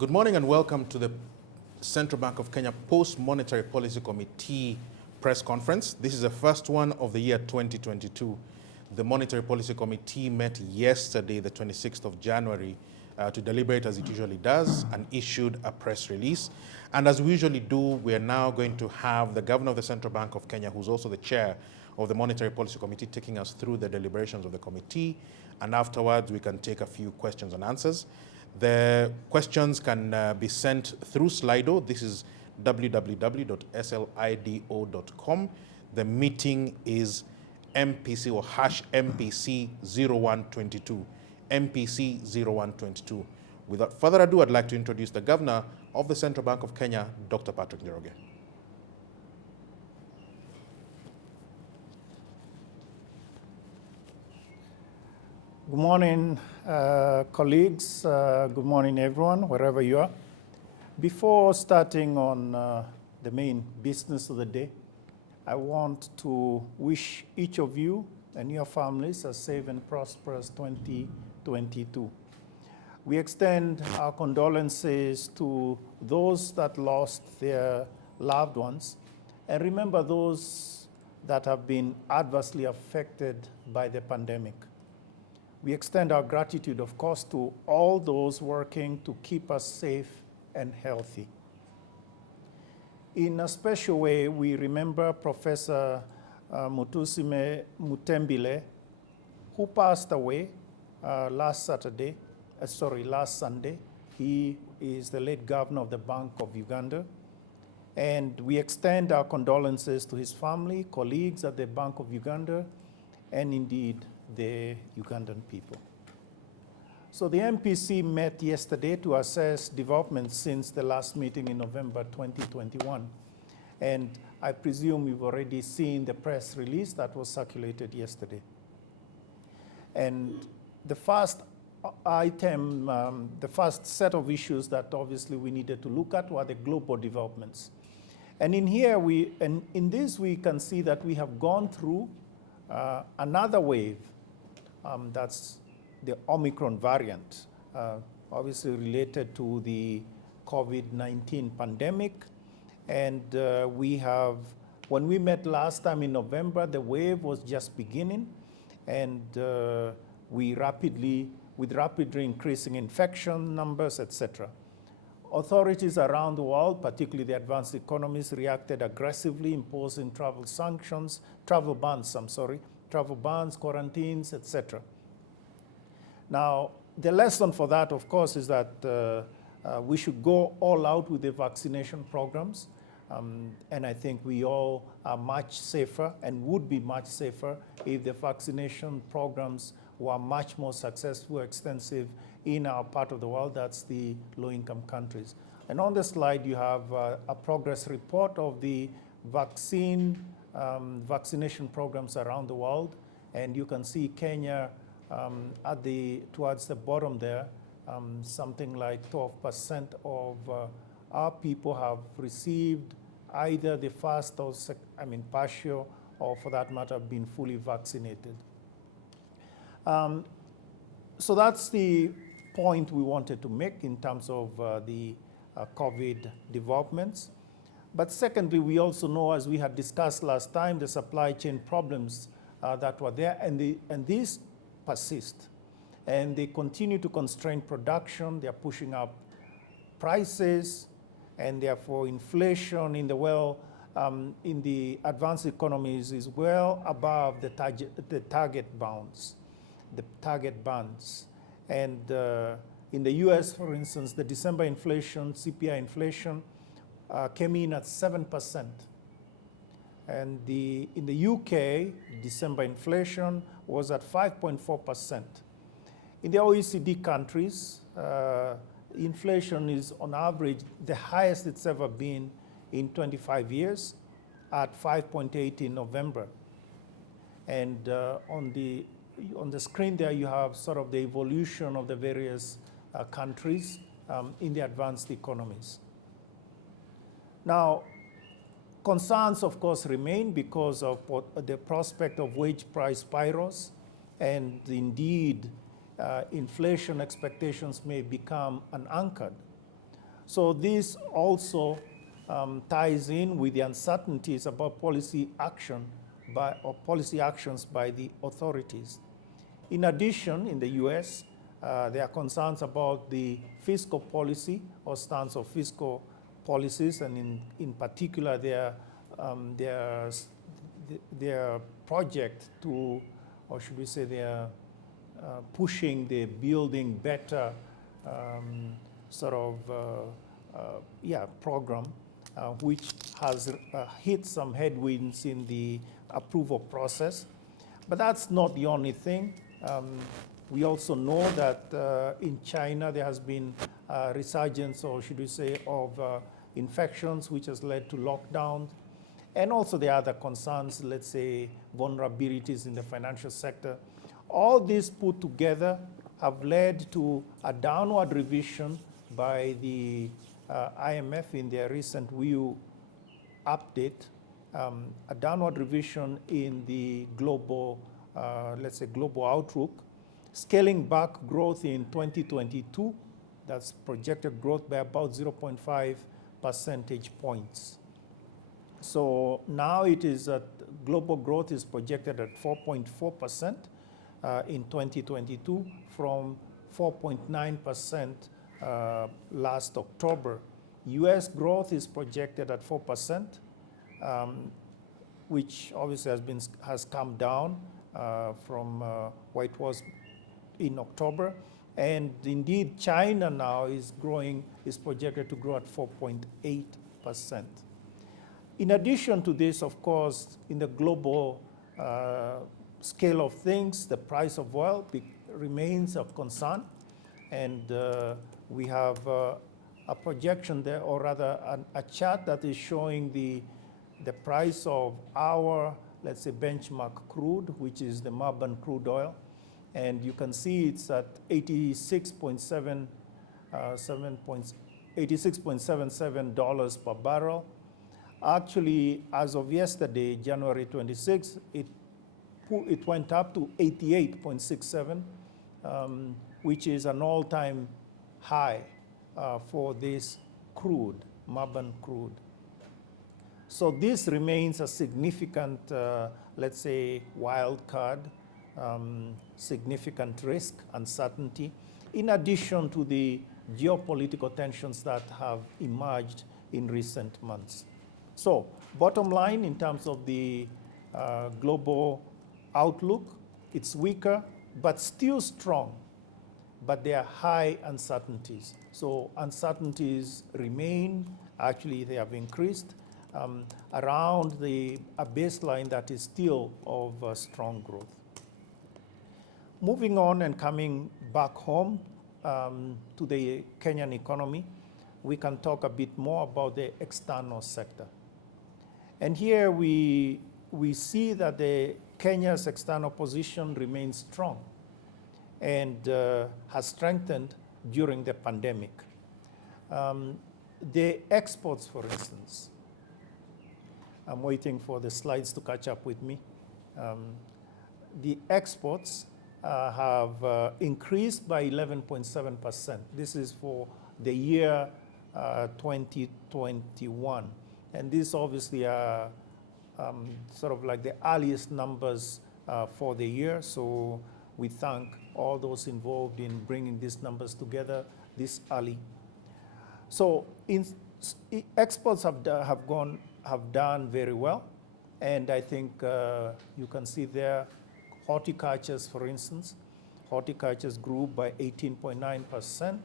Good morning and welcome to the Central Bank of Kenya Post-Monetary Policy Committee press conference. This is the first one of the year 2022. The Monetary Policy Committee met yesterday, the 26th of January, to deliberate as it usually does and issued a press release. And as we usually do, we are now going to have the Governor of the Central Bank of Kenya, who's also the chair of the Monetary Policy Committee, taking us through the deliberations of the committee. And afterwards, we can take a few questions and answers. The questions can be sent through Slido. This is www.slido.com. The meeting is MPC or #MPC0122. MPC0122. Without further ado, I'd like to introduce the Governor of the Central Bank of Kenya, Dr. Patrick Njoroge. Good morning, colleagues. Good morning, everyone, wherever you are. Before starting on the main business of the day, I want to wish each of you and your families a safe and prosperous 2022. We extend our condolences to those that lost their loved ones, and remember those that have been adversely affected by the pandemic. We extend our gratitude, of course, to all those working to keep us safe and healthy. In a special way, we remember Professor Mutusime Mutembile, who passed away last Sunday. He is the late governor of the Bank of Uganda. And we extend our condolences to his family, colleagues at the Bank of Uganda, and indeed, the Ugandan people. So the MPC met yesterday to assess developments since the last meeting in November 2021. And I presume you've already seen the press release that was circulated yesterday. And the first item, the first set of issues that obviously we needed to look at were the global developments. And in this we can see that we have gone through another wave. That's the Omicron variant, obviously related to the COVID-19 pandemic. And when we met last time in November, the wave was just beginning, and with rapidly increasing infection numbers, etc. Authorities around the world, particularly the advanced economies, reacted aggressively, imposing travel bans, quarantines, etc. Now, the lesson for that, of course, is that we should go all out with the vaccination programs. And I think we all are much safer and would be much safer if the vaccination programs were much more successful, extensive in our part of the world, that's the low-income countries. And on the slide, you have a progress report of the vaccination programs around the world. And you can see Kenya towards the bottom there, something like 12% of our people have received either the first or partial, or for that matter, been fully vaccinated. So that's the point we wanted to make in terms of the COVID developments. But secondly, we also know, as we had discussed last time, the supply chain problems that were there, and these persist. And they continue to constrain production. They're pushing up prices, and therefore inflation in the advanced economies is well above the target bands. And in the US, for instance, the December inflation, CPI inflation, came in at 7%. And in the UK, December inflation was at 5.4%. In the OECD countries, inflation is on average the highest it's ever been in 25 years at 5.8 in November. And on the screen there, you have sort of the evolution of the various countries in the advanced economies. Now, concerns, of course, remain because of the prospect of wage price spirals, and indeed, inflation expectations may become unanchored. So this also ties in with the uncertainties about policy action or policy actions by the authorities. In addition, in the US, there are concerns about the fiscal policy or stance of fiscal policies, and in particular their project to, or should we say their pushing the building better program, which has hit some headwinds in the approval process. But that's not the only thing. We also know that in China there has been a resurgence, or should we say, of infections, which has led to lockdowns. And also the other concerns, let's say vulnerabilities in the financial sector. All these put together have led to a downward revision by the IMF in their recent WIU update, a downward revision in the global, let's say global outlook, scaling back growth in 2022. That's projected growth by about 0.5 percentage points. So now it is that global growth is projected at 4.4% in 2022 from 4.9% last October. US growth is projected at 4%, which obviously has come down from what it was in October. And indeed, China now is projected to grow at 4.8%. In addition to this, of course, in the global scale of things, the price of oil remains of concern. And we have a projection there, or rather a chart that is showing the price of our, let's say, benchmark crude, which is the Murban crude oil. And you can see it's at $86.77 per barrel. Actually, as of yesterday, January 26, it went up to 88.67, which is an all-time high for this crude, Murban crude. So this remains a significant, let's say, wild card, significant risk, uncertainty, in addition to the geopolitical tensions that have emerged in recent months. So bottom line, in terms of the global outlook, it's weaker, but still strong. But there are high uncertainties. So uncertainties remain, actually they have increased, around a baseline that is still of strong growth. Moving on and coming back home to the Kenyan economy, we can talk a bit more about the external sector. And here we see that Kenya's external position remains strong and has strengthened during the pandemic. The exports, for instance, I'm waiting for the slides to catch up with me. The exports have increased by 11.7%. This is for the year 2021. And these obviously are sort of like the earliest numbers for the year. So we thank all those involved in bringing these numbers together this early. So exports have done very well. And I think you can see there, horticultures, for instance, horticultures grew by 18.9%.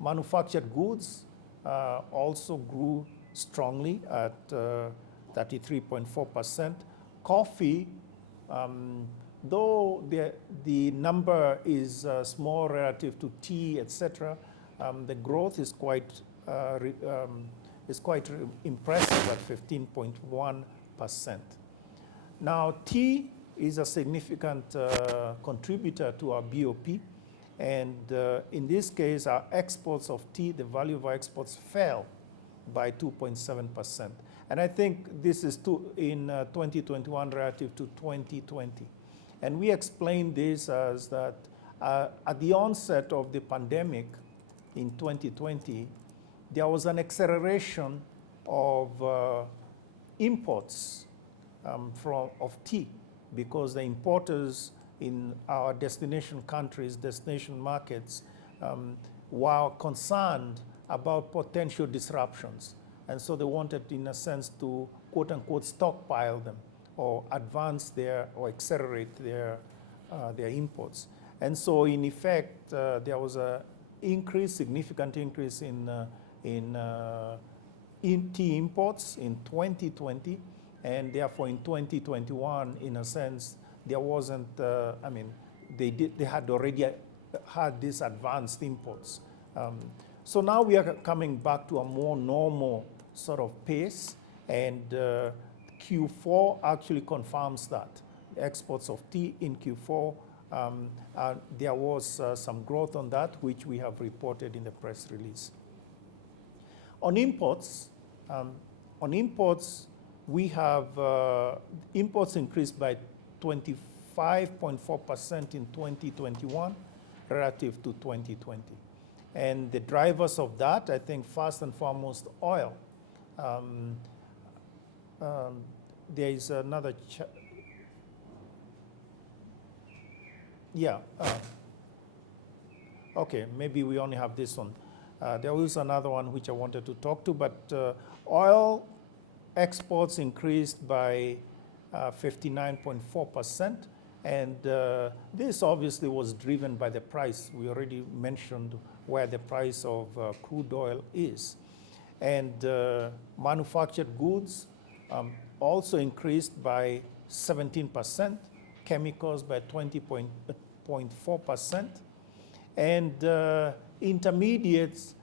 Manufactured goods also grew strongly at 33.4%. Coffee, though the number is small relative to tea, etc., the growth is quite impressive at 15.1%. Now, tea is a significant contributor to our BOP. And in this case, our exports of tea, the value of our exports fell by 2.7%. And I think this is in 2021 relative to 2020. And we explained this as that at the onset of the pandemic in 2020, there was an acceleration of imports of tea, because the importers in our destination countries, destination markets, were concerned about potential disruptions. And so they wanted, in a sense, to quote unquote stockpile them or advance or accelerate their imports. And so in effect, there was a significant increase in tea imports in 2020, and therefore in 2021, in a sense, there wasn't, they had already had these advanced imports. So now we are coming back to a more normal sort of pace, and Q4 actually confirms that. Exports of tea in Q4, there was some growth on that, which we have reported in the press release. On imports, we have imports increased by 25.4% in 2021 relative to 2020. And the drivers of that, I think, first and foremost, oil. There is another okay, maybe we only have this one. There was another one which I wanted to talk to, but oil exports increased by 59.4%, and this obviously was driven by the price. We already mentioned where the price of crude oil is. And manufactured goods also increased by 17%, chemicals by 20.4%, and intermediates.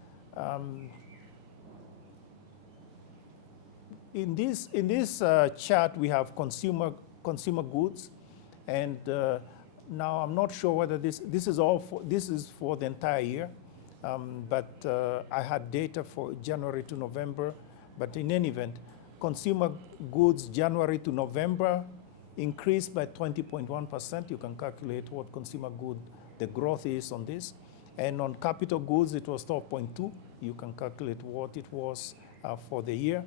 In this chart, we have consumer goods, and now I'm not sure whether this is for the entire year, but I had data for January to November. But in any event, consumer goods January to November increased by 20.1%. You can calculate what consumer good the growth is on this. And on capital goods, it was 12.2. You can calculate what it was for the year.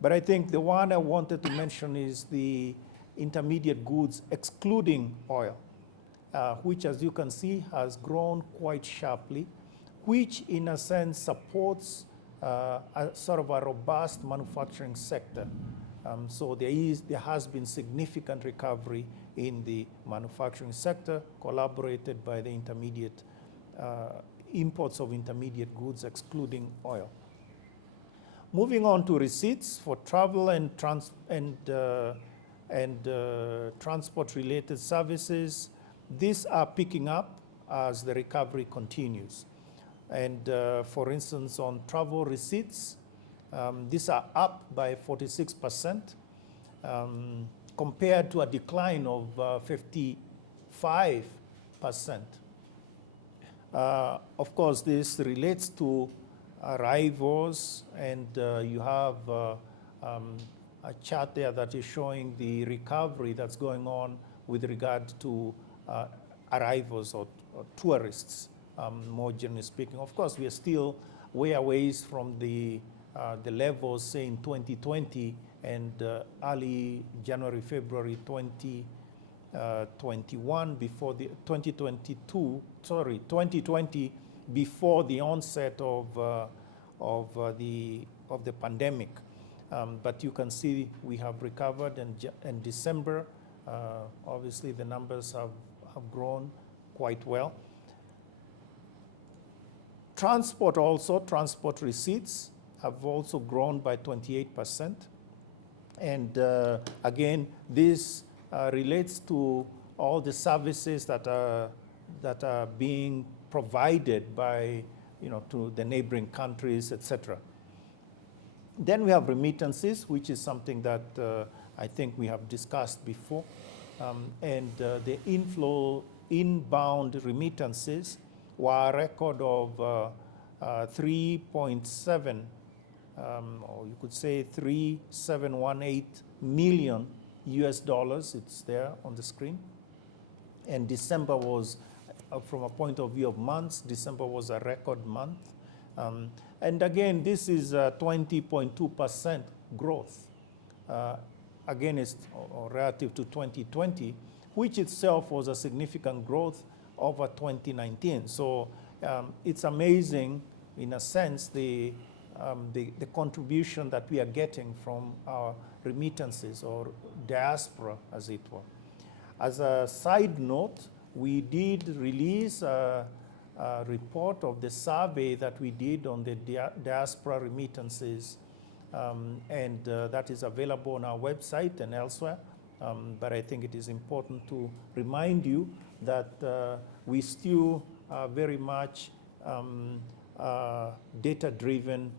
But I think the one I wanted to mention is the intermediate goods excluding oil, which, as you can see, has grown quite sharply, which in a sense supports a sort of a robust manufacturing sector. So there has been significant recovery in the manufacturing sector, corroborated by the intermediate imports of intermediate goods excluding oil. Moving on to receipts for travel and transport-related services, these are picking up as the recovery continues. And for instance, on travel receipts, these are up by 46%, compared to a decline of 55%. Of course, this relates to arrivals, and you have a chart there that is showing the recovery that's going on with regard to arrivals or tourists, more generally speaking. Of course, we are still way away from the levels, say, in 2020 and early January, February 2021, before the 2020, before the onset of the pandemic. But you can see we have recovered, and in December, obviously the numbers have grown quite well. Transport receipts have also grown by 28%. And again, this relates to all the services that are being provided by, to the neighboring countries, etc. Then we have remittances, which is something that I think we have discussed before. And the inbound remittances were a record of 3.7, or you could say 3,718 million US dollars. It's there on the screen. And December was, from a point of view of months, December was a record month. And again, this is 20.2% growth against or relative to 2020, which itself was a significant growth over 2019. So it's amazing, in a sense, the contribution that we are getting from our remittances or diaspora, as it were. As a side note, we did release a report of the survey that we did on the diaspora remittances, and that is available on our website and elsewhere. But I think it is important to remind you that we still are very much data-driven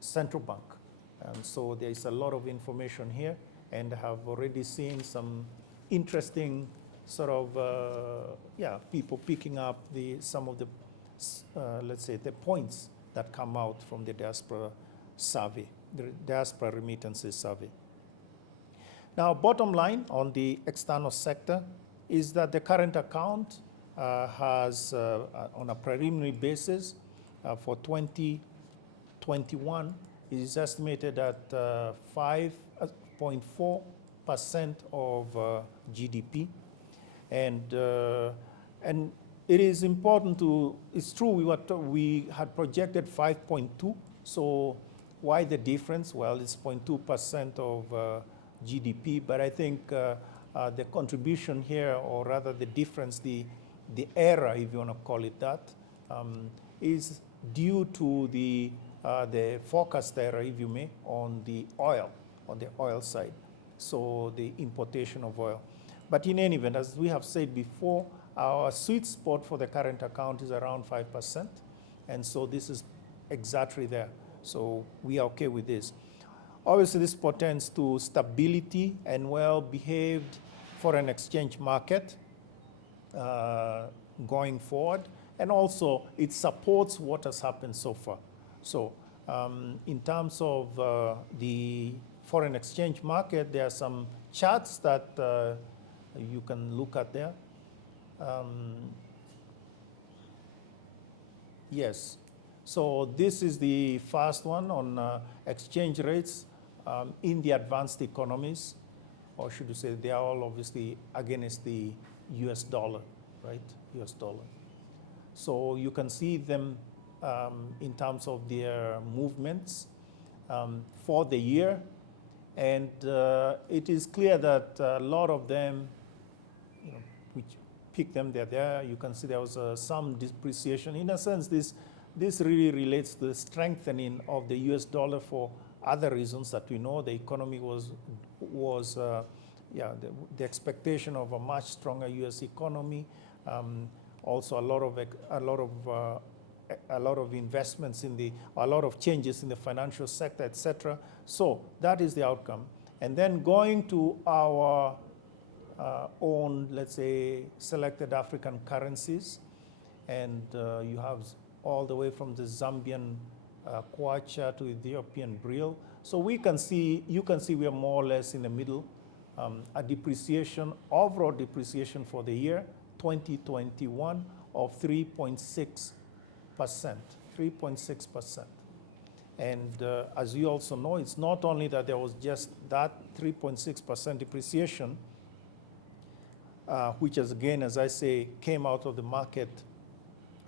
central bank. And so there is a lot of information here, and I have already seen some interesting sort of, people picking up some of the, let's say, the points that come out from the diaspora survey, the diaspora remittances survey. Now, bottom line on the external sector is that the current account has, on a preliminary basis, for 2021, is estimated at 5.4% of GDP. And it is important to, it's true, we had projected 5.2, so why the difference? Well, it's 0.2% of GDP, but I think the contribution here, or rather the difference, the error, if you want to call it that, is due to the forecast error, if you may, on the oil side, so the importation of oil. But in any event, as we have said before, our sweet spot for the current account is around 5%, and so this is exactly there. So we are okay with this. Obviously, this portends to stability and well-behaved foreign exchange market going forward, and also it supports what has happened so far. So in terms of the foreign exchange market, there are some charts that you can look at there. Yes, so this is the first one on exchange rates in the advanced economies, or should you say they are all obviously against the US dollar, right? US dollar. So you can see them in terms of their movements for the year. And it is clear that a lot of them, which pick them, they're there. You can see there was some depreciation. In a sense, this really relates to the strengthening of the US dollar for other reasons that we know. The economy was the expectation of a much stronger US economy. Also a lot of investments a lot of changes in the financial sector, etc. So that is the outcome. And then going to our own, let's say, selected African currencies, and you have all the way from the Zambian kwacha to Ethiopian birr. So you can see we are more or less in the middle. A depreciation, overall depreciation for the year 2021 of 3.6%. 3.6%. And as you also know, it's not only that there was just that 3.6% depreciation, which is, again, as I say, came out of the market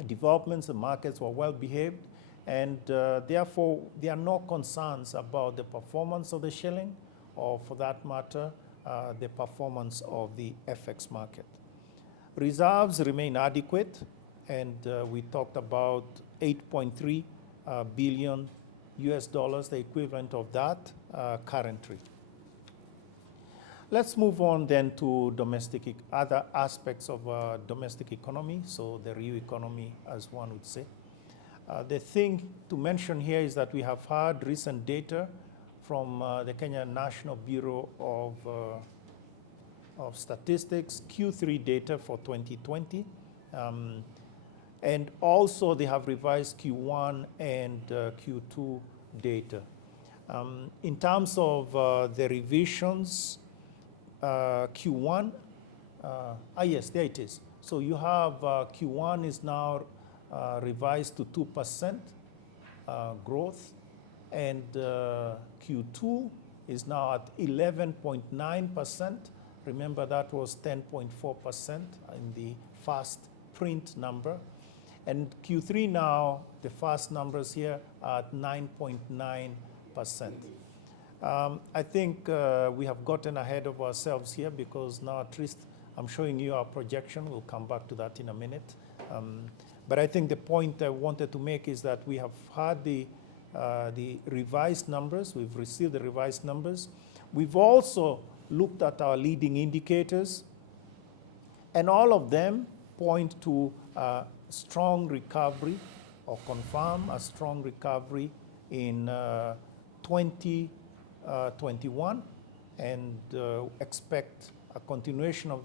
developments. The markets were well behaved, and therefore there are no concerns about the performance of the shilling, or for that matter, the performance of the FX market. Reserves remain adequate, and we talked about 8.3 billion US dollars, the equivalent of that currently. Let's move on then to other aspects of domestic economy, so the real economy, as one would say. The thing to mention here is that we have had recent data from the Kenya National Bureau of Statistics, Q3 data for 2020. And also they have revised Q1 and Q2 data. In terms of the revisions, Q1, yes, there it is. So you have Q1 is now revised to 2%, growth, and Q2 is now at 11.9%. Remember that was 10.4% in the fast print number. And Q3 now, the fast numbers here are at 9.9%. I think we have gotten ahead of ourselves here because now at least I'm showing you our projection. We'll come back to that in a minute. But I think the point I wanted to make is that we have had the revised numbers. We've received the revised numbers. We've also looked at our leading indicators, and all of them point to a strong recovery or confirm a strong recovery in 2021 and expect a continuation of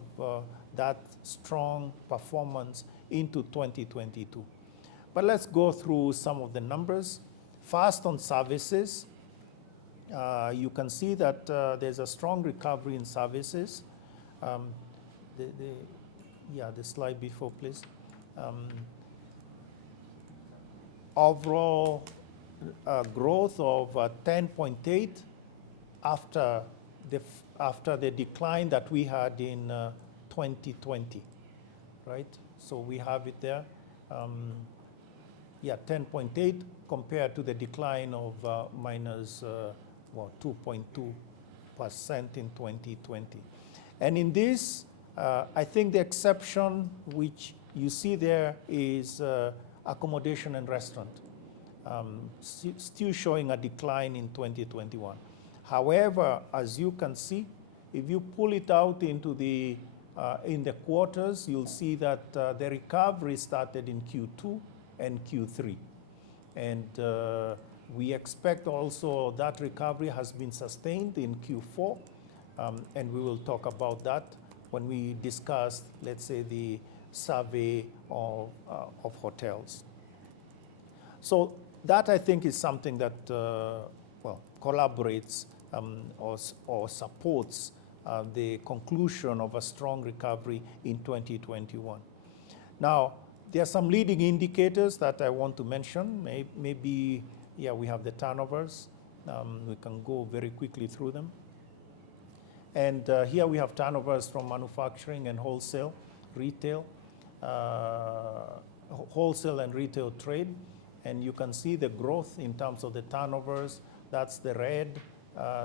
that strong performance into 2022. But let's go through some of the numbers. First, on services, you can see that there's a strong recovery in services. The slide before, please. Overall growth of 10.8 after the decline that we had in 2020, right? So we have it there. 10.8 compared to the decline of minus 2.2% in 2020. And in this, I think the exception which you see there is accommodation and restaurant, still showing a decline in 2021. However, as you can see, if you pull it out into in the quarters, you'll see that the recovery started in Q2 and Q3. And we expect also that recovery has been sustained in Q4, and we will talk about that when we discuss, let's say, the survey of hotels. So that, I think, is something that collaborates or supports the conclusion of a strong recovery in 2021. Now, there are some leading indicators that I want to mention. Maybe, we have the turnovers. We can go very quickly through them. And here we have turnovers from manufacturing and wholesale, retail, wholesale and retail trade. And you can see the growth in terms of the turnovers. That's the red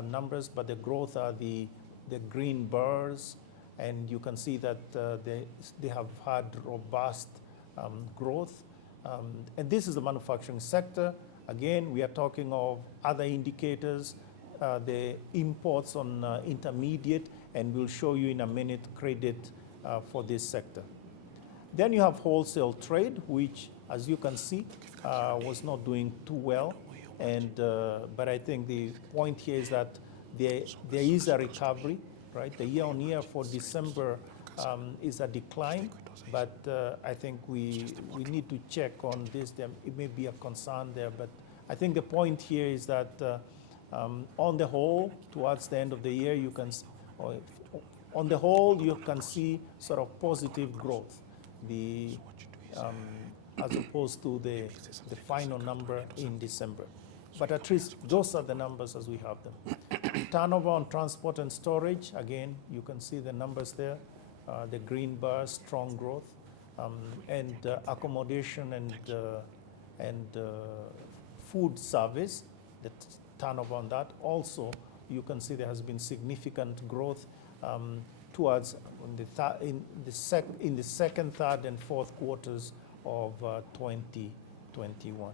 numbers, but the growth are the green bars. And you can see that they have had robust growth. And this is the manufacturing sector. Again, we are talking of other indicators, the imports on intermediate, and we'll show you in a minute credit for this sector. Then you have wholesale trade, which, as you can see, was not doing too well. And but I think the point here is that there is a recovery, right? The year-on-year for December is a decline, but I think we need to check on this. It may be a concern there, but I think the point here is that on the whole, towards the end of the year, on the whole, you can see sort of positive growth, as opposed to the final number in December. But at least those are the numbers as we have them. Turnover on transport and storage, again, you can see the numbers there. The green bar, strong growth, and accommodation and food service, the turnover on that. Also, you can see there has been significant growth towards in the second, third, and fourth quarters of 2021.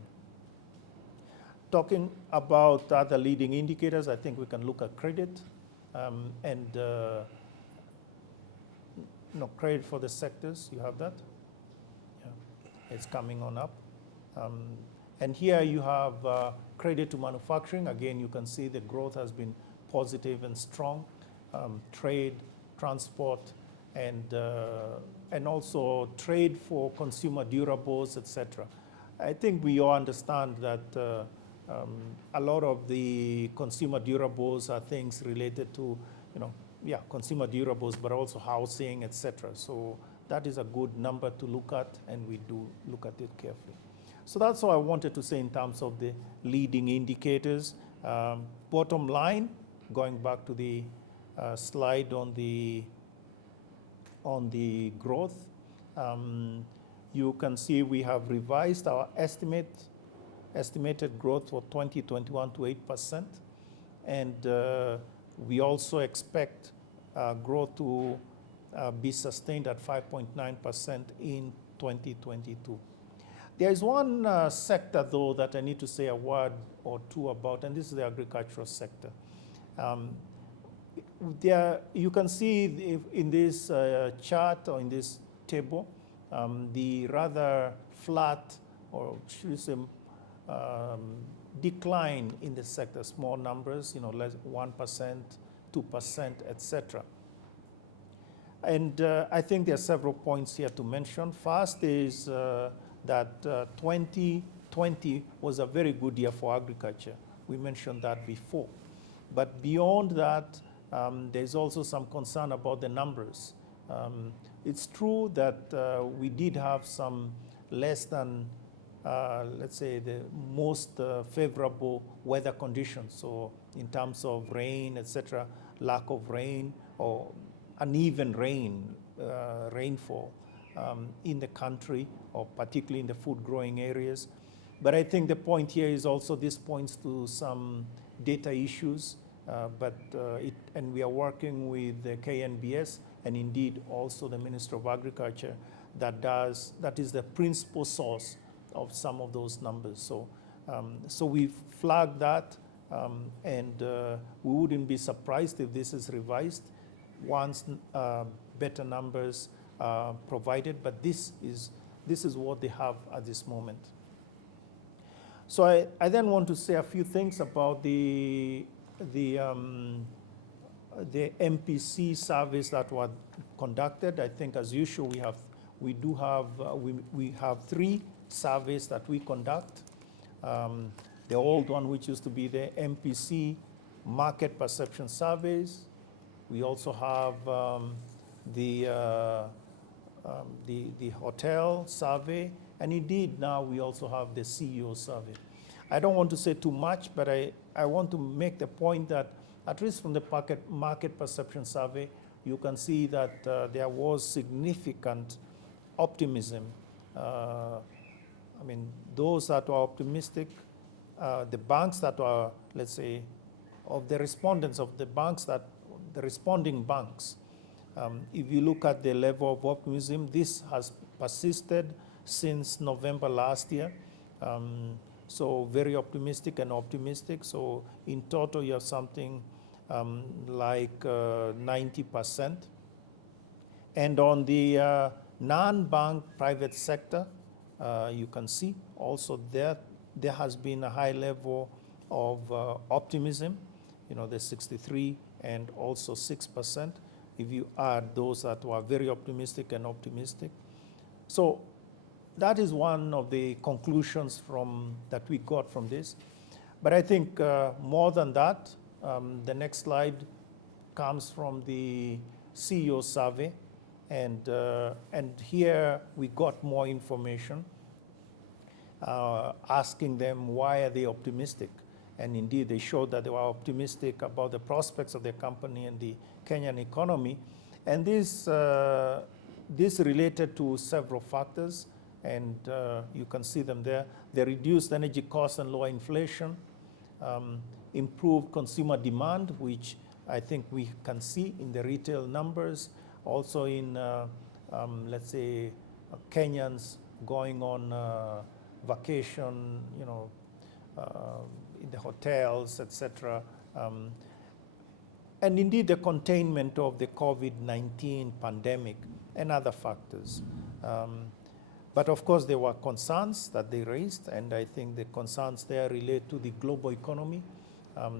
Talking about other leading indicators, I think we can look at credit and credit for the sectors. You have that? Yeah. It's coming on up. And here you have credit to manufacturing. Again, you can see the growth has been positive and strong. Trade, transport, and also trade for consumer durables, etc. I think we all understand that a lot of the consumer durables are things related to, consumer durables, but also housing, etc. So that is a good number to look at, and we do look at it carefully. So that's all I wanted to say in terms of the leading indicators. Bottom line, going back to the slide on the growth, you can see we have revised our estimated growth for 2021 to 8%. And we also expect growth to be sustained at 5.9% in 2022. There is one sector, though, that I need to say a word or two about, and this is the agricultural sector. You can see in this chart or in this table the rather flat, or should we say, decline in the sector, small numbers, less 1%, 2%, etc. And I think there are several points here to mention. First is that 2020 was a very good year for agriculture. We mentioned that before. But beyond that, there's also some concern about the numbers. It's true that we did have some less than, let's say, the most favorable weather conditions. So in terms of rain, etc., lack of rain or uneven rainfall in the country, or particularly in the food growing areas. But I think the point here is also this points to some data issues, and we are working with the KNBS and indeed also the Minister of Agriculture that is the principal source of some of those numbers. So we've flagged that, and we wouldn't be surprised if this is revised once better numbers are provided, but this is what they have at this moment. So I then want to say a few things about the MPC surveys that were conducted. I think, as usual, we have 3 surveys that we conduct. The old one, which used to be the MPC market perception surveys. We also have the hotel survey, and indeed now we also have the CEO survey. I don't want to say too much, but I want to make the point that at least from the market perception survey, you can see that there was significant optimism. I mean, those that were optimistic, the banks that were, let's say, of the respondents of the banks the responding banks, if you look at the level of optimism, this has persisted since November last year. So very optimistic and optimistic. So in total, you have something like 90%. And on the non-bank private sector, you can see also there has been a high level of optimism, the 63 and also 6%, if you add those that were very optimistic and optimistic. So that is one of the conclusions that we got from this. But I think more than that, the next slide comes from the CEO survey, and here we got more information, asking them why are they optimistic. And indeed, they showed that they were optimistic about the prospects of their company and the Kenyan economy. And this related to several factors, and you can see them there. The reduced energy costs and lower inflation, improved consumer demand, which I think we can see in the retail numbers, also in, let's say, Kenyans going on vacation, in the hotels, etc. And indeed the containment of the COVID-19 pandemic and other factors. But of course there were concerns that they raised, and I think the concerns there relate to the global economy.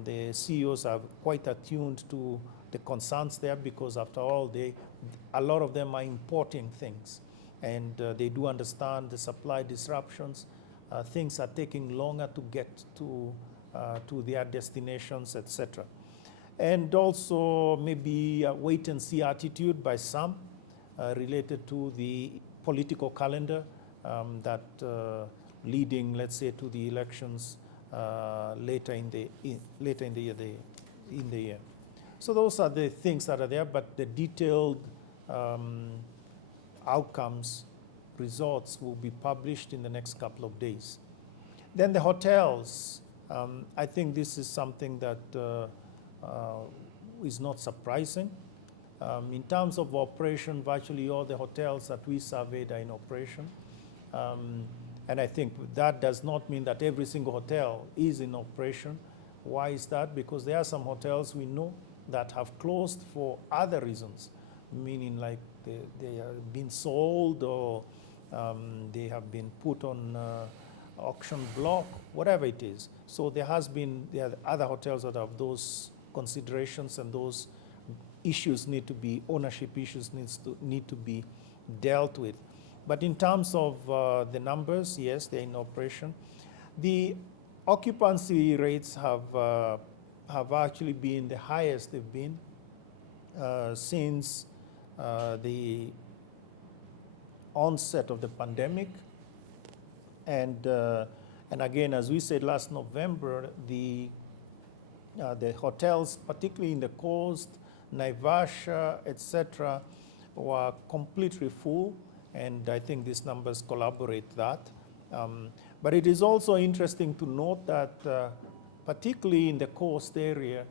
The CEOs are quite attuned to the concerns there because after all, a lot of them are importing things, and they do understand the supply disruptions. Things are taking longer to get to their destinations, etc. And also maybe a wait-and-see attitude by some related to the political calendar that leading, let's say, to the elections later in the year. So those are the things that are there, but the detailed outcomes, results will be published in the next couple of days. Then the hotels, I think this is something that is not surprising. In terms of operation, virtually all the hotels that we surveyed are in operation. And I think that does not mean that every single hotel is in operation. Why is that? Because there are some hotels we know that have closed for other reasons, meaning like they have been sold or they have been put on auction block, whatever it is. So there are other hotels that have those considerations, and those issues need to be, ownership issues need to be dealt with. But in terms of the numbers, yes, they're in operation. The occupancy rates have actually been the highest they've been since the onset of the pandemic. And again, as we said last November, the hotels, particularly in the coast, Naivasha, etc., were completely full, and I think these numbers corroborate that. But it is also interesting to note that, particularly in the coast area,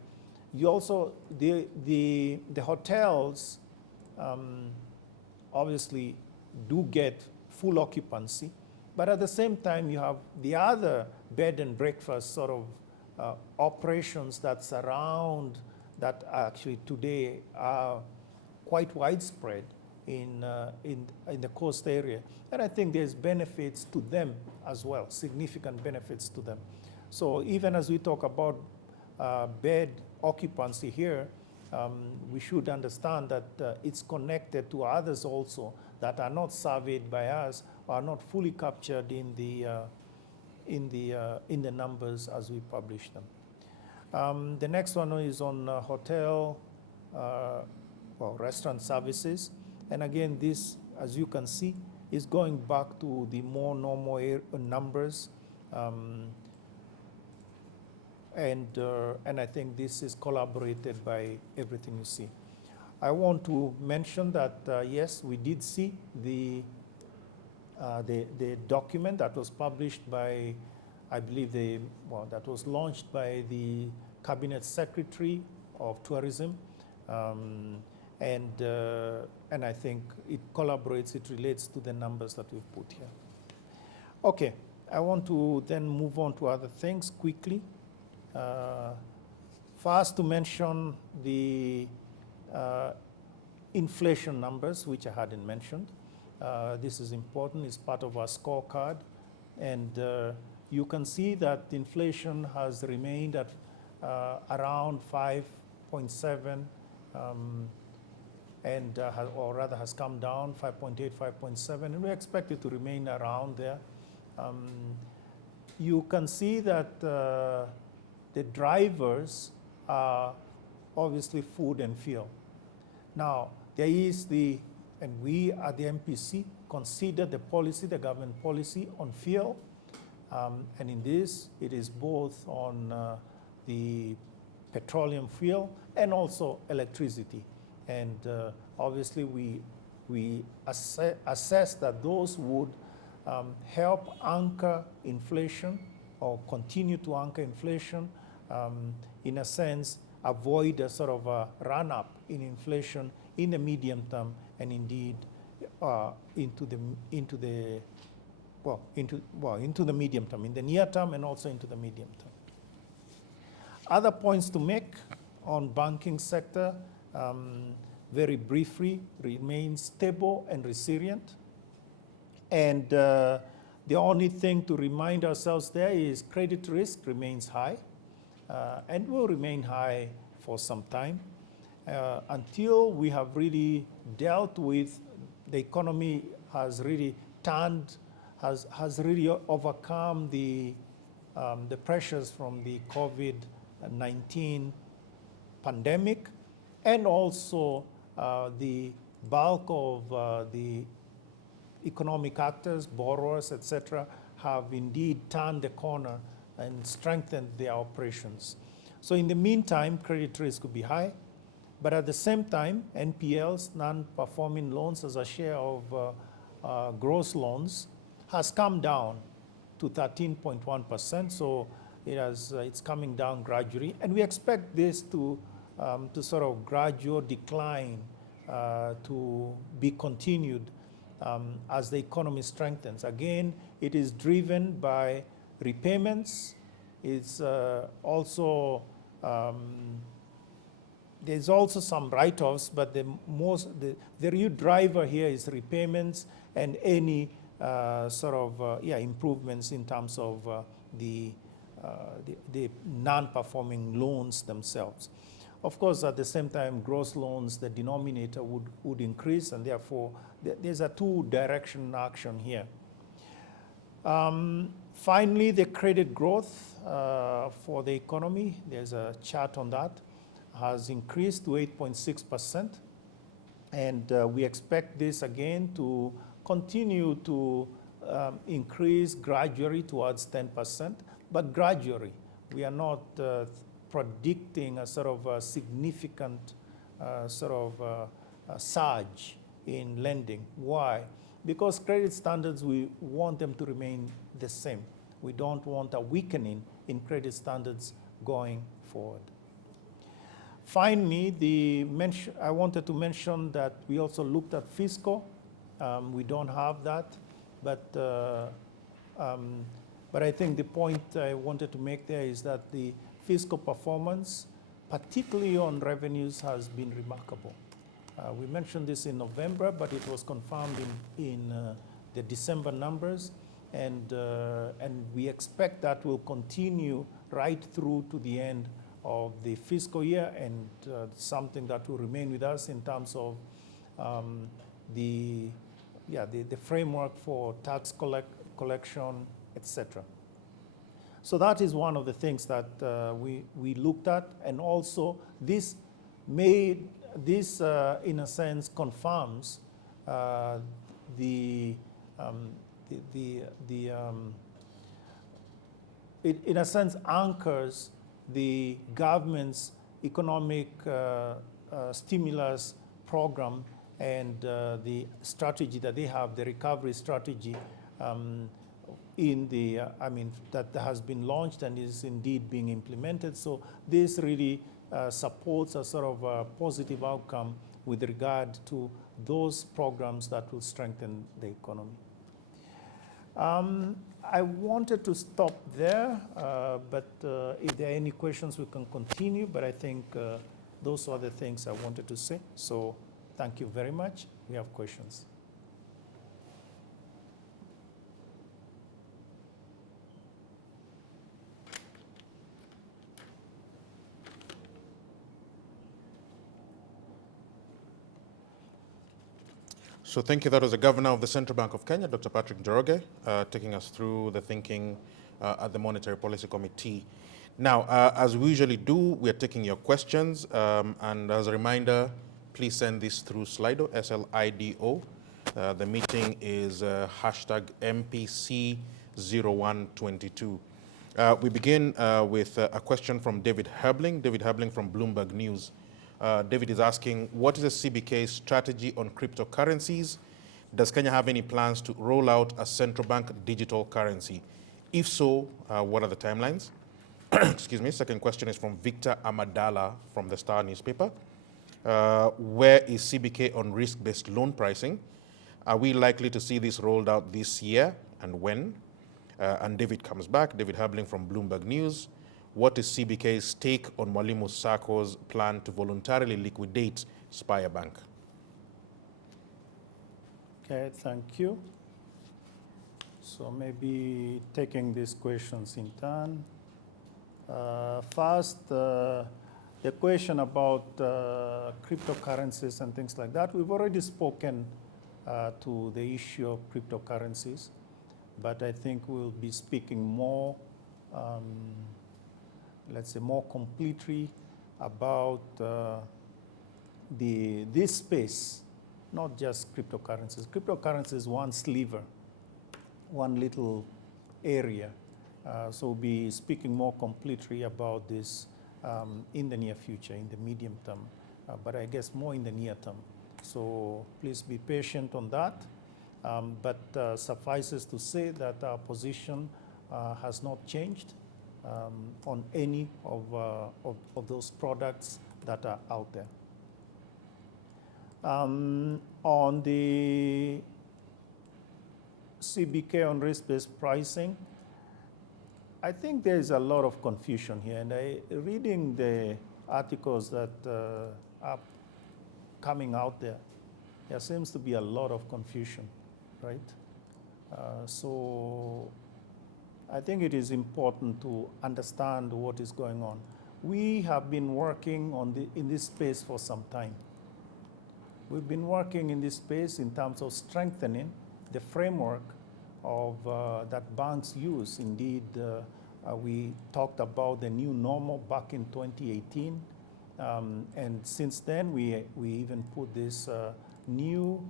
you also the hotels obviously do get full occupancy, but at the same time you have the other bed and breakfast sort of operations that surround, that actually today are quite widespread in the coast area. And I think there's benefits to them as well, significant benefits to them. So even as we talk about bed occupancy here, we should understand that it's connected to others also that are not surveyed by us, or are not fully captured in the numbers as we publish them. The next one is on hotel, restaurant services. And again, this, as you can see, is going back to the more normal numbers. And I think this is collaborated by everything you see. I want to mention that, yes, we did see the document that was published by, I believe, that was launched by the Cabinet Secretary of Tourism. And I think it collaborates, it relates to the numbers that we've put here. Okay, I want to then move on to other things quickly. First, to mention the inflation numbers, which I hadn't mentioned. This is important, it's part of our scorecard. And you can see that inflation has remained at around 5.7, or rather has come down 5.8, 5.7, and we expect it to remain around there. You can see that the drivers are obviously food and fuel. Now, there is and we at the MPC consider the policy, the government policy on fuel, and in this, it is both on the petroleum fuel and also electricity. And obviously, we assess that those would help anchor inflation, or continue to anchor inflation, in a sense, avoid a sort of a run-up in inflation in the medium term, and indeed into the medium term, in the near term, and also into the medium term. Other points to make on banking sector, very briefly, remain stable and resilient. And the only thing to remind ourselves there is credit risk remains high, and will remain high for some time, until we have really dealt with the economy has really has really overcome the pressures from the COVID-19 pandemic, and also the bulk of the economic actors, borrowers, etc., have indeed turned the corner and strengthened their operations. So in the meantime, credit risk could be high, but at the same time, NPLs, non-performing loans as a share of gross loans, has come down to 13.1%. So it's coming down gradually, and we expect this to sort of gradual decline to be continued as the economy strengthens. Again, it is driven by repayments. It's also there's also some write-offs, but the real driver here is repayments and any sort of improvements in terms of the non-performing loans themselves. Of course, at the same time, gross loans, the denominator would increase, and therefore there's a two-direction action here. Finally, the credit growth for the economy, there's a chart on that, has increased to 8.6%. And we expect this again to continue to increase gradually towards 10%, but gradually. We are not predicting a sort of a significant surge in lending. Why? Because credit standards, we want them to remain the same. We don't want a weakening in credit standards going forward. Finally, I wanted to mention that we also looked at fiscal. We don't have that, but I think the point I wanted to make there is that the fiscal performance, particularly on revenues, has been remarkable. We mentioned this in November, but it was confirmed in the December numbers, and we expect that will continue right through to the end of the fiscal year, and something that will remain with us in terms of the framework for tax collection, etc. So that is one of the things that we looked at, and also this in a sense confirms it in a sense anchors the government's economic stimulus program and the strategy that they have, the recovery strategy that has been launched and is indeed being implemented. So this really supports a sort of a positive outcome with regard to those programs that will strengthen the economy. I wanted to stop there, but if there are any questions, we can continue. But I think those are the things I wanted to say. So thank you very much. We have questions. So thank you. That was the Governor of the Central Bank of Kenya, Dr. Patrick Njoroge, taking us through the thinking at the Monetary Policy Committee. Now, as we usually do, we are taking your questions. And as a reminder, please send this through Slido, SLIDO. The meeting is hashtag MPC0122. We begin with a question from David Herbling. David Herbling from Bloomberg News. David is asking, what is the CBK's strategy on cryptocurrencies? Does Kenya have any plans to roll out a central bank digital currency? If so, what are the timelines? Excuse me. Second question is from Victor Amadala from the Star newspaper. Where is CBK on risk-based loan pricing? Are we likely to see this rolled out this year, and when? And David comes back, David Herbling from Bloomberg News. What is CBK's take on Mwalimu Sacco's plan to voluntarily liquidate Spire Bank? Okay, thank you. So maybe taking these questions in turn. First, the question about cryptocurrencies and things like that. We've already spoken to the issue of cryptocurrencies, but I think we'll be speaking more let's say, more completely about this space, not just cryptocurrencies. Cryptocurrency is one sliver, one little area. So we'll be speaking more completely about this in the near future, in the medium term, but I guess more in the near term. So please be patient on that. But suffices to say that our position has not changed on any of those products that are out there. On the CBK on risk-based pricing, I think there is a lot of confusion here. And reading the articles that are coming out there, there seems to be a lot of confusion, right? So I think it is important to understand what is going on. We have been working in this space for some time. We've been working in this space in terms of strengthening the framework of that banks use. Indeed, we talked about the new normal back in 2018, and since then we even put this new,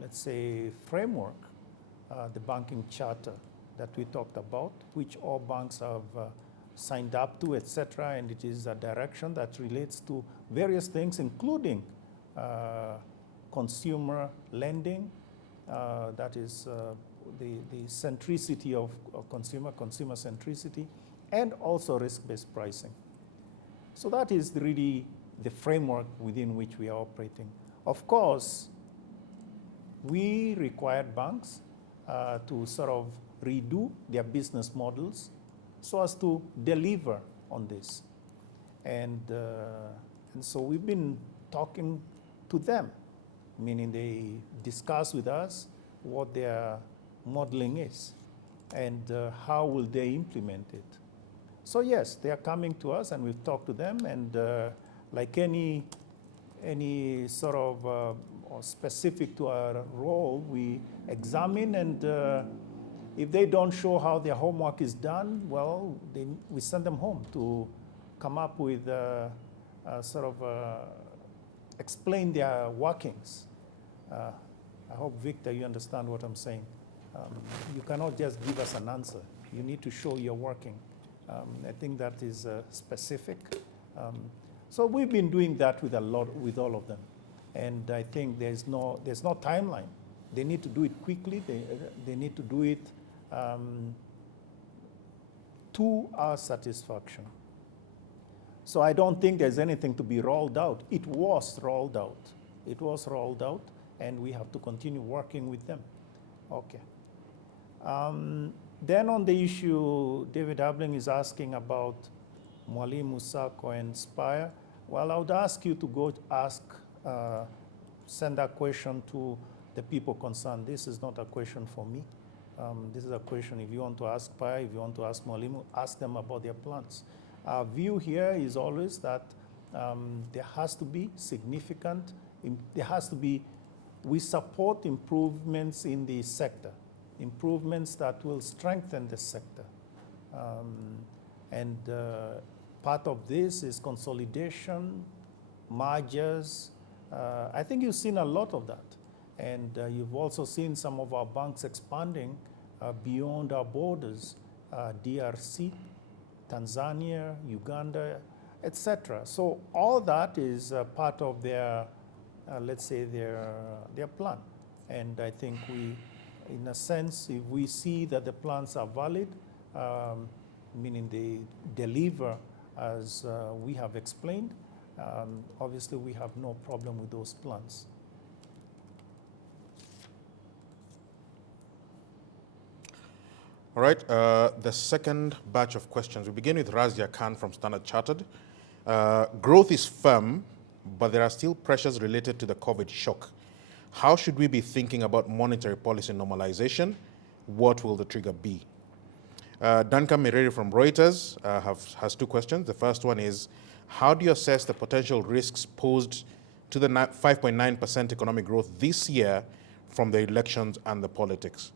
let's say, framework, the banking charter that we talked about, which all banks have signed up to, etc. And it is a direction that relates to various things, including consumer lending, that is the centricity of consumer centricity, and also risk-based pricing. So that is really the framework within which we are operating. Of course, we required banks to sort of redo their business models so as to deliver on this. And so we've been talking to them, meaning they discuss with us what their modeling is and how will they implement it. So yes, they are coming to us and we've talked to them, and like any sort of or specific to our role, we examine, and if they don't show how their homework is done, well, we send them home to come up with sort of explain their workings. I hope, Victor, you understand what I'm saying. You cannot just give us an answer. You need to show your working. I think that is specific. So we've been doing that with all of them. And I think there's no timeline. They need to do it quickly. They need to do it to our satisfaction. So I don't think there's anything to be rolled out. It was rolled out. It was rolled out, and we have to continue working with them. Okay. Then on the issue, David Abling is asking about Mwalimu Sacco and Spire. Well, I would ask you to go send that question to the people concerned. This is not a question for me. This is a question, if you want to ask Spire, if you want to ask Mwalimu, ask them about their plans. Our view here is always that there has to be significant, we support improvements in the sector, improvements that will strengthen the sector. And part of this is consolidation, mergers. I think you've seen a lot of that. And you've also seen some of our banks expanding beyond our borders, DRC, Tanzania, Uganda, etc. So all that is part of their, let's say, their plan. And I think we, in a sense, if we see that the plans are valid, meaning they deliver as we have explained, obviously we have no problem with those plans. All right, the second batch of questions. We begin with Razia Khan from Standard Chartered. Growth is firm, but there are still pressures related to the COVID shock. How should we be thinking about monetary policy normalization? What will the trigger be? Duncan Mireri from Reuters has two questions. The first one is, how do you assess the potential risks posed to the 5.9% economic growth this year from the elections and the politics?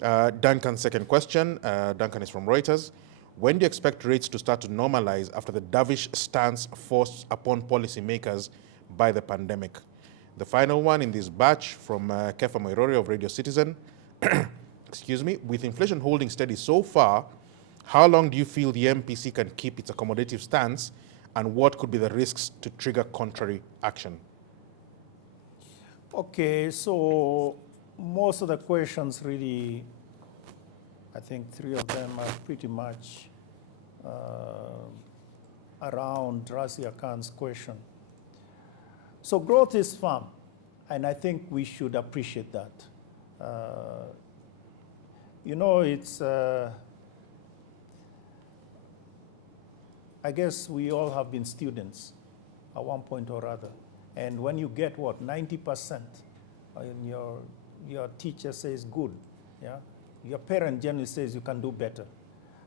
Duncan's second question, Duncan is from Reuters. When do you expect rates to start to normalize after the dovish stance forced upon policymakers by the pandemic? The final one in this batch from Kefa Moirori of Radio Citizen. with inflation holding steady so far, how long do you feel the MPC can keep its accommodative stance, and what could be the risks to trigger contrary action? Okay, so most of the questions really, I think 3 of them are pretty much around Razia Khan's question. So growth is firm, and I think we should appreciate that. It's, I guess we all have been students at one point or other. And when you get 90%, and your teacher says good, yeah? Your parent generally says you can do better.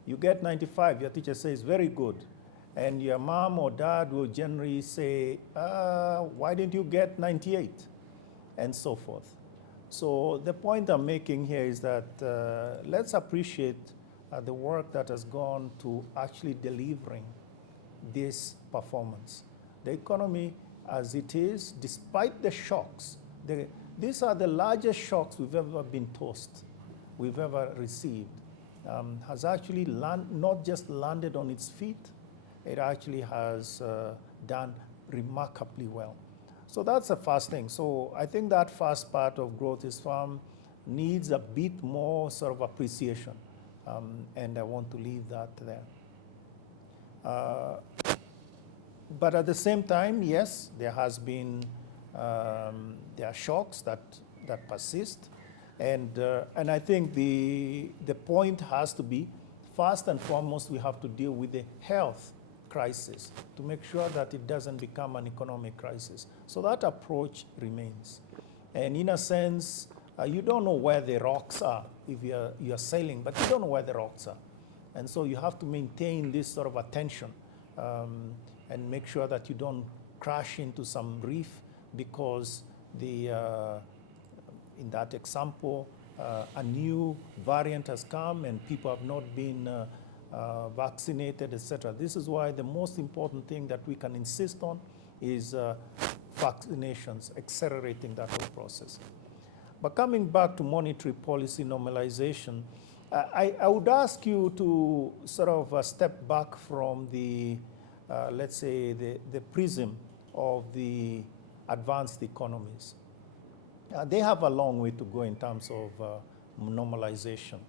You get 95, your teacher says very good. And your mom or dad will generally say, why didn't you get 98? And so forth. So the point I'm making here is that let's appreciate the work that has gone to actually delivering this performance. The economy as it is, despite the shocks, these are the largest shocks we've ever been tossed, we've ever received, has actually not just landed on its feet, it actually has done remarkably well. So that's the first thing. So I think that first part of growth is firm needs a bit more sort of appreciation, and I want to leave that there. But at the same time, yes, there has been there are shocks that persist, and I think the point has to be, first and foremost, we have to deal with the health crisis to make sure that it doesn't become an economic crisis. So that approach remains, and in a sense, you don't know where the rocks are if you're sailing, but you don't know where the rocks are, and so you have to maintain this sort of attention. And make sure that you don't crash into some reef because in that example, a new variant has come and people have not been vaccinated, etc. This is why the most important thing that we can insist on is vaccinations, accelerating that whole process. But coming back to monetary policy normalization, I would ask you to sort of step back from the let's say, the prism of the advanced economies. They have a long way to go in terms of normalization.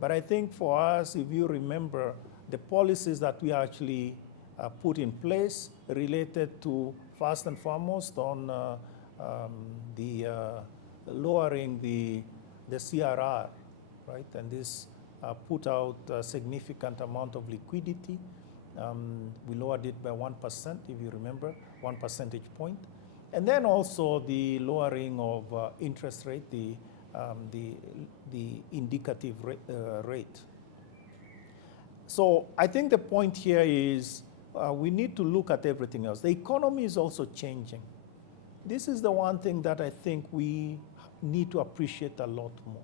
But I think for us, if you remember, the policies that we actually put in place related to, first and foremost, on lowering the CRR, right? And this put out a significant amount of liquidity. We lowered it by 1%, if you remember, 1 percentage point. And then also the lowering of interest rate, the indicative rate. So I think the point here is we need to look at everything else. The economy is also changing. This is the one thing that I think we need to appreciate a lot more.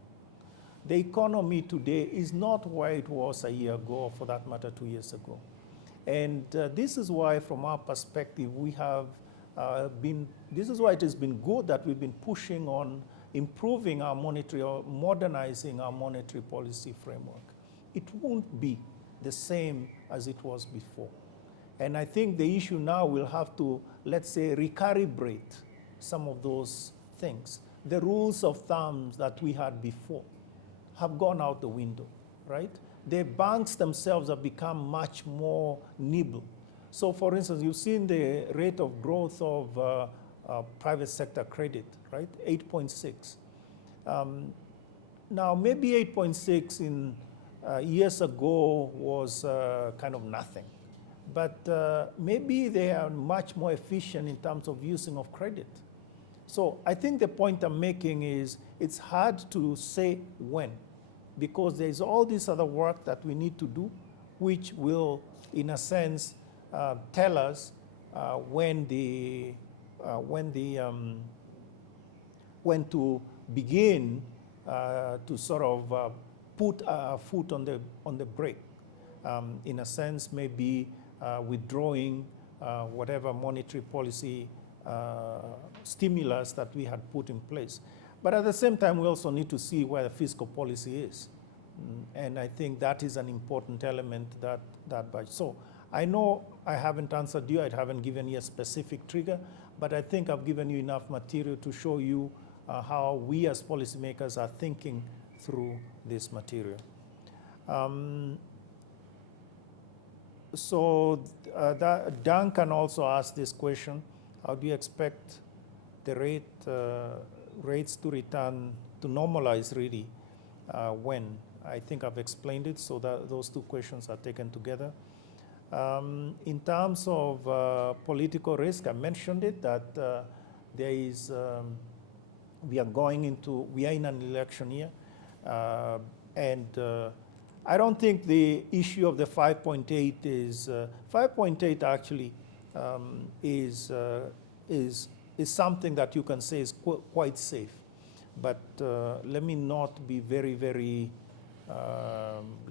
The economy today is not where it was a year ago, or for that matter, 2 years ago. And this is why, from our perspective, we have this is why it has been good that we've been pushing on improving our monetary, or modernizing our monetary policy framework. It won't be the same as it was before. And I think the issue now will have to, let's say, recalibrate some of those things. The rules of thumb that we had before have gone out the window, right? The banks themselves have become much more nimble. So for instance, you've seen the rate of growth of private sector credit, right? 8.6. Now maybe 8.6 in years ago was kind of nothing. But maybe they are much more efficient in terms of using of credit. So I think the point I'm making is it's hard to say when, because there's all this other work that we need to do, which will, in a sense, tell us when to begin to sort of put a foot on the brake. In a sense, maybe withdrawing whatever monetary policy stimulus that we had put in place. But at the same time, we also need to see where the fiscal policy is. And I think that is an important element, that budget. So I know I haven't answered you, I haven't given you a specific trigger, but I think I've given you enough material to show you how we as policymakers are thinking through this material. Duncan also asked this question: how do you expect the rates to return to normalize really? When? I think I've explained it, so that those two questions are taken together. In terms of political risk, I mentioned it, that there is, we are in an election year, and I don't think the issue of the 5.8 is, 5.8 actually is something that you can say is quite safe. But let me not be very, very,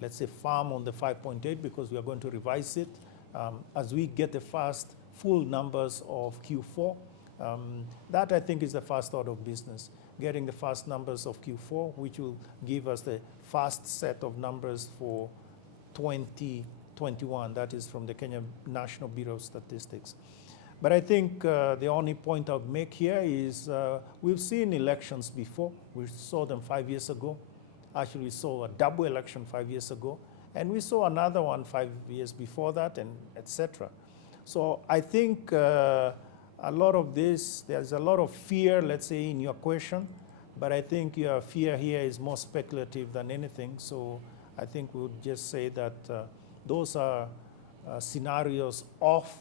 let's say, firm on the 5.8, because we are going to revise it as we get the first full numbers of Q4. That, I think, is the first order of business, getting the first numbers of Q4, which will give us the first set of numbers for 2021. That is from the Kenya National Bureau of Statistics. But I think the only point I would make here is we've seen elections before. We saw them 5 years ago. Actually, we saw a double election 5 years ago. And we saw another one 5 years before that, and etc. So I think a lot of this, there's a lot of fear, let's say, in your question. But I think your fear here is more speculative than anything. So I think we would just say that those are scenarios of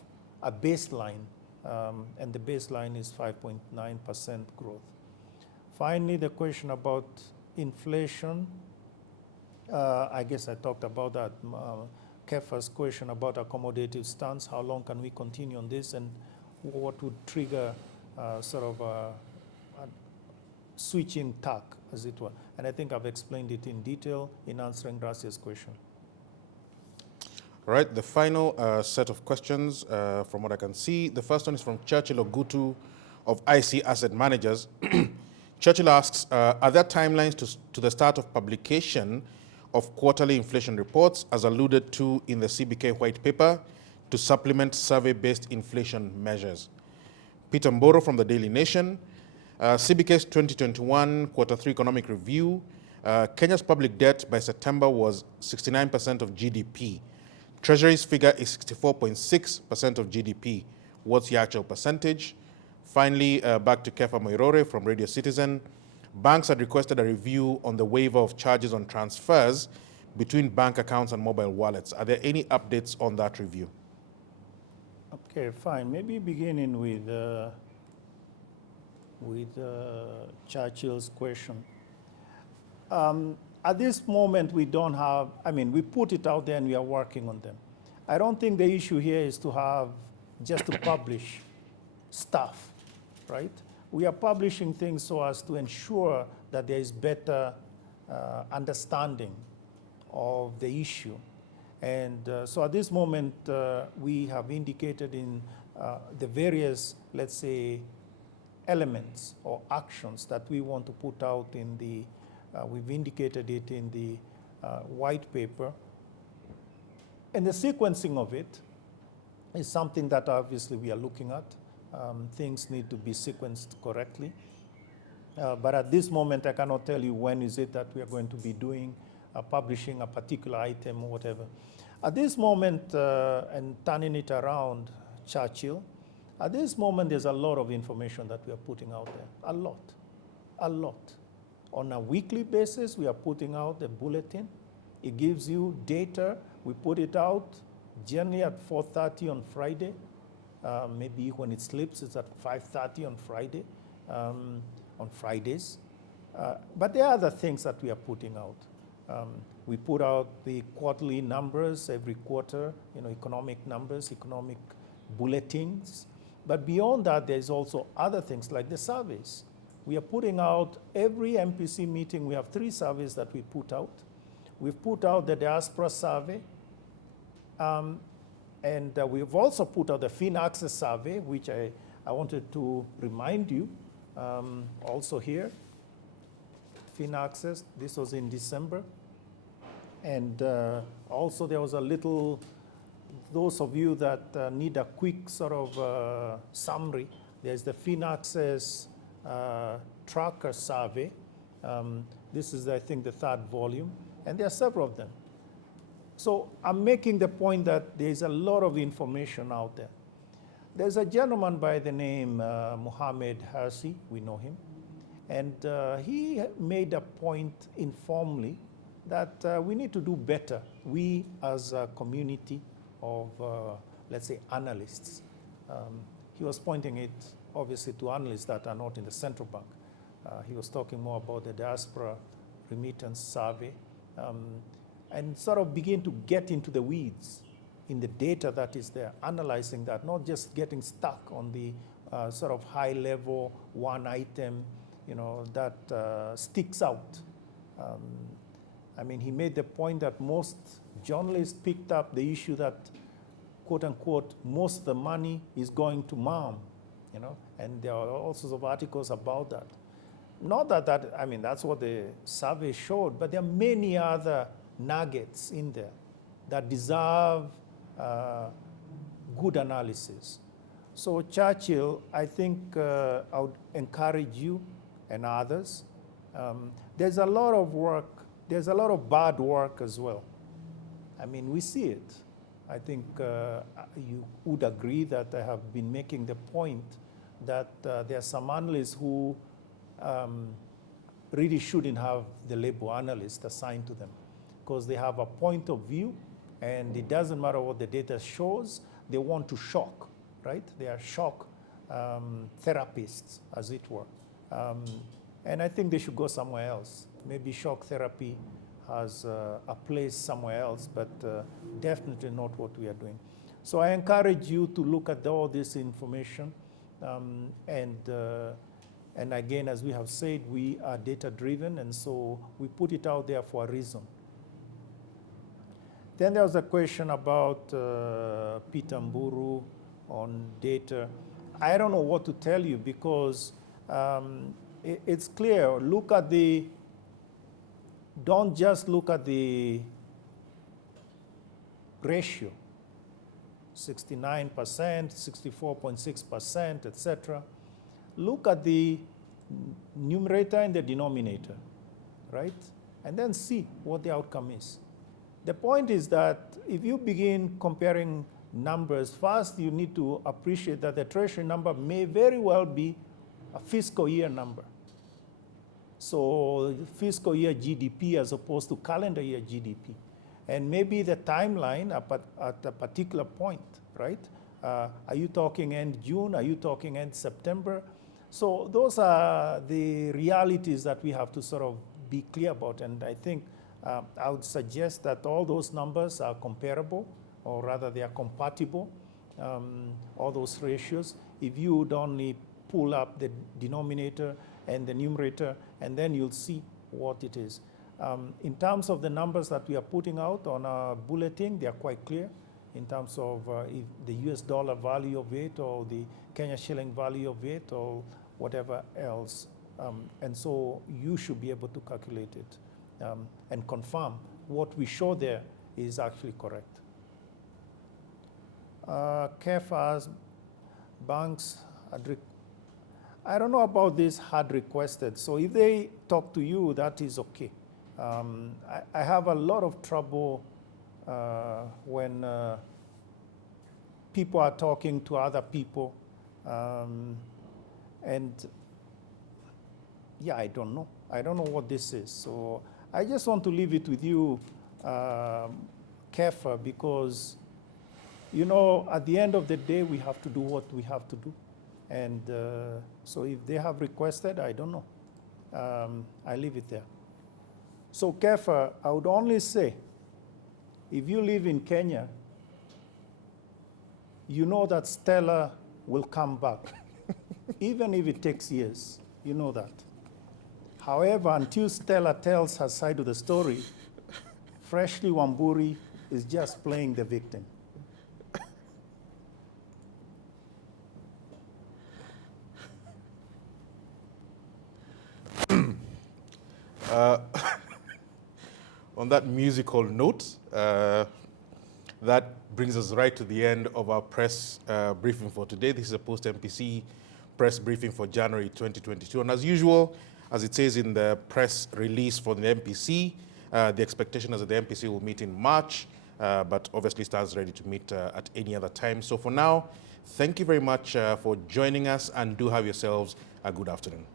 a baseline, and the baseline is 5.9% growth. Finally, the question about inflation, I guess I talked about that. Kefa's question about accommodative stance, how long can we continue on this, and what would trigger sort of a switching tack, as it were. And I think I've explained it in detail in answering Gracia's question. All right, the final set of questions from what I can see. The first one is from Churchill Ogutu of IC Asset Managers. Churchill asks, are there timelines to the start of publication of quarterly inflation reports, as alluded to in the CBK white paper, to supplement survey-based inflation measures? Peter Mboro from the Daily Nation. CBK's 2021 Q3 economic review. Kenya's public debt by September was 69% of GDP. Treasury's figure is 64.6% of GDP. What's the actual percentage? Finally, back to Kefa Moirore from Radio Citizen. Banks had requested a review on the waiver of charges on transfers between bank accounts and mobile wallets. Are there any updates on that review? Okay, fine. Maybe beginning with Churchill's question. At this moment, we don't have, we put it out there and we are working on them. I don't think the issue here is to have, just to publish stuff, right? We are publishing things so as to ensure that there is better understanding of the issue. And so at this moment, we have indicated in the various, let's say, elements or actions that we want to put out in the, we've indicated it in the white paper. And the sequencing of it is something that obviously we are looking at. Things need to be sequenced correctly. But at this moment, I cannot tell you when is it that we are going to be doing, publishing a particular item or whatever. At this moment, and turning it around, Churchill, at this moment, there's a lot of information that we are putting out there. A lot. On a weekly basis, we are putting out the bulletin. It gives you data. We put it out generally at 4:30 on Friday. Maybe when it slips, it's at 5:30 on Friday, on Fridays. But there are other things that we are putting out. We put out the quarterly numbers every quarter, economic numbers, economic bulletins. But beyond that, there's also other things like the surveys. We are putting out every MPC meeting. We have 3 surveys that we put out. We've put out the diaspora survey. And we've also put out the FinAccess survey, which I wanted to remind you also here. FinAccess. This was in December. And also there was a little, those of you that need a quick sort of summary, there's the FinAccess tracker survey. This is, I think, the 3rd volume, and there are several of them. So I'm making the point that there's a lot of information out there. There's a gentleman by the name Mohammed Hersi, we know him, and he made a point informally that we need to do better, we as a community of, let's say, analysts. He was pointing it, obviously, to analysts that are not in the central bank. He was talking more about the diaspora remittance survey, and sort of begin to get into the weeds in the data that is there, analyzing that, not just getting stuck on the sort of high level one item, that sticks out. I mean, he made the point that most journalists picked up the issue that, quote unquote, most of the money is going to mom, and there are all sorts of articles about that. Not that, I mean, that's what the survey showed, but there are many other nuggets in there that deserve good analysis. So Churchill, I think I would encourage you and others. There's a lot of work, there's a lot of bad work as well. I mean, we see it. I think you would agree that I have been making the point that there are some analysts who really shouldn't have the label analyst assigned to them, because they have a point of view, and it doesn't matter what the data shows, they want to shock, right? They are shock therapists, as it were. And I think they should go somewhere else. Maybe shock therapy has a place somewhere else, but definitely not what we are doing. So I encourage you to look at all this information, and again, as we have said, we are data-driven, and so we put it out there for a reason. Then there was a question about Peter Mburu on data. I don't know what to tell you, because it's clear. Look at don't just look at the ratio, 69%, 64.6%, etc. Look at the numerator and the denominator, right? And then see what the outcome is. The point is that if you begin comparing numbers, first you need to appreciate that the treasury number may very well be a fiscal year number. So fiscal year GDP as opposed to calendar year GDP. And maybe the timeline at a particular point, right? Are you talking end June? Are you talking end September? So those are the realities that we have to sort of be clear about. And I think I would suggest that all those numbers are comparable, or rather they are compatible, all those ratios. If you would only pull up the denominator and the numerator, and then you'll see what it is. In terms of the numbers that we are putting out on our bulletin, they are quite clear in terms of if the US dollar value of it, or the Kenya shilling value of it, or whatever else. And so you should be able to calculate it and confirm what we show there is actually correct. KEFA's banks, I don't know about this had requested. So if they talk to you, that is okay. I have a lot of trouble when people are talking to other people. And yeah, I don't know. I don't know what this is. So I just want to leave it with you, KEFA, because, at the end of the day, we have to do what we have to do. And so if they have requested, I don't know. I leave it there. So KEFA, I would only say, if you live in Kenya, you know that Stella will come back, even if it takes years. You know that. However, until Stella tells her side of the story, Freshly Wamburi is just playing the victim. On that musical note, that brings us right to the end of our press briefing for today. This is a post-MPC press briefing for January 2022. And as usual, as it says in the press release for the MPC, the expectation is that the MPC will meet in March, but obviously stands ready to meet at any other time. So for now, thank you very much for joining us, and do have yourselves a good afternoon.